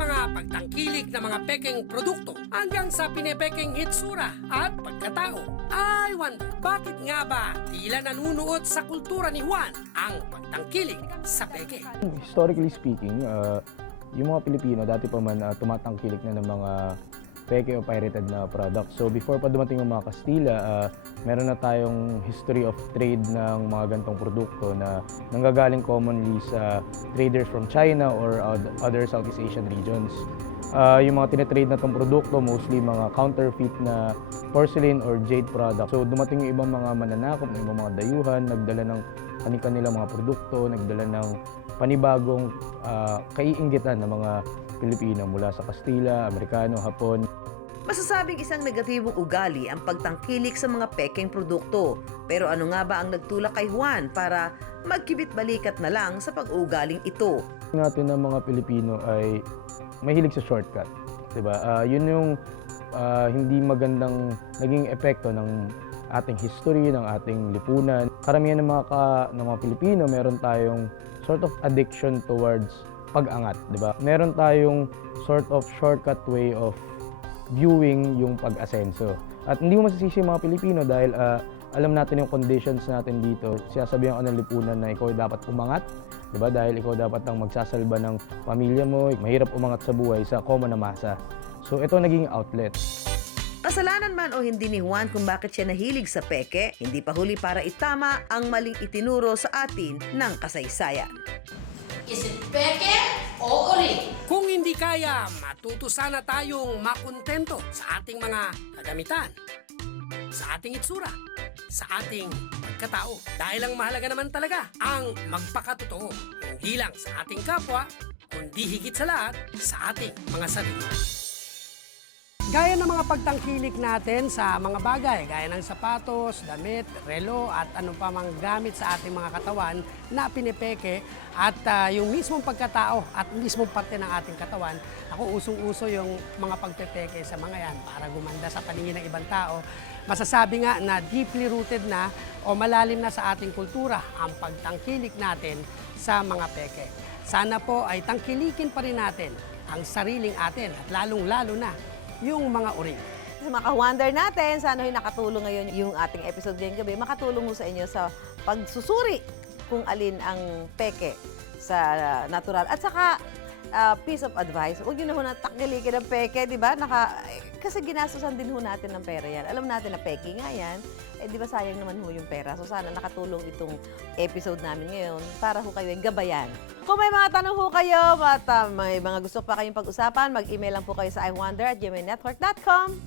mga pagtangkilik na mga peking produkto hanggang sa pinepekeng hitsura at pagkatao. I wonder, bakit nga ba tila nanunuot sa kultura ni Juan ang pagtangkilik sa peke? Historically speaking, uh, yung mga Pilipino dati pa man uh, tumatangkilik na ng mga peke o pirated na product. So before pa dumating ang mga Kastila, uh, meron na tayong history of trade ng mga gantong produkto na nanggagaling commonly sa traders from China or oth- other Southeast Asian regions. Uh, yung mga tinitrade na tong produkto, mostly mga counterfeit na porcelain or jade product. So dumating yung ibang mga mananakop, yung ibang mga dayuhan, nagdala ng kanilang mga produkto, nagdala ng panibagong uh, kaiinggitan ng mga Pilipino mula sa Kastila, Amerikano, Hapon. Masasabing isang negatibong ugali ang pagtangkilik sa mga pekeng produkto. Pero ano nga ba ang nagtulak kay Juan para magkibit-balikat na lang sa pag-uugaling ito? natin ng mga Pilipino ay mahilig sa shortcut. Diba? Ah, yun yung ah, hindi magandang naging epekto ng ating history, ng ating lipunan. Karamihan ng mga, ka, ng mga Pilipino, meron tayong sort of addiction towards pag-angat. Diba? Meron tayong sort of shortcut way of viewing yung pag-asenso. At hindi mo masisisi mga Pilipino dahil ah, alam natin yung conditions natin dito. Sinasabihan ka ng lipunan na ikaw dapat umangat, di ba? Dahil ikaw dapat ang magsasalba ng pamilya mo. Mahirap umangat sa buhay sa common na masa. So ito naging outlet. Kasalanan man o hindi ni Juan kung bakit siya nahilig sa peke, hindi pa huli para itama ang maling itinuro sa atin ng kasaysayan. Is it peke o ori? Kung hindi kaya, matuto sana tayong makontento sa ating mga kagamitan, sa ating itsura, sa ating pagkatao. Dahil ang mahalaga naman talaga ang magpakatotoo, hindi lang sa ating kapwa, kundi higit sa lahat sa ating mga sarili. Gaya ng mga pagtangkilik natin sa mga bagay, gaya ng sapatos, damit, relo at ano pa mang gamit sa ating mga katawan na pinipeke at ah, yung mismong pagkatao at mismong parte ng ating katawan, ako usong-uso yung mga pagpepeke sa mga yan para gumanda sa paningin ng ibang tao. Masasabi nga na deeply rooted na o malalim na sa ating kultura ang pagtangkilik natin sa mga peke. Sana po ay tangkilikin pa rin natin ang sariling atin at lalong-lalo na yung mga uring. Sa mga natin, sana ho'y nakatulong ngayon yung ating episode ngayong gabi. Makatulong mo sa inyo sa pagsusuri kung alin ang peke sa natural. At saka, uh, piece of advice, huwag nyo na ho na takilikin ng peke, di ba? Naka, kasi ginastusan din ho natin ng pera yan. Alam natin na peke nga yan. Eh, di ba sayang naman ho yung pera. So, sana nakatulong itong episode namin ngayon para ho kayo ay gabayan. Kung may mga tanong ho kayo at uh, may mga gusto pa kayong pag-usapan, mag-email lang po kayo sa iwonder at gmailnetwork.com.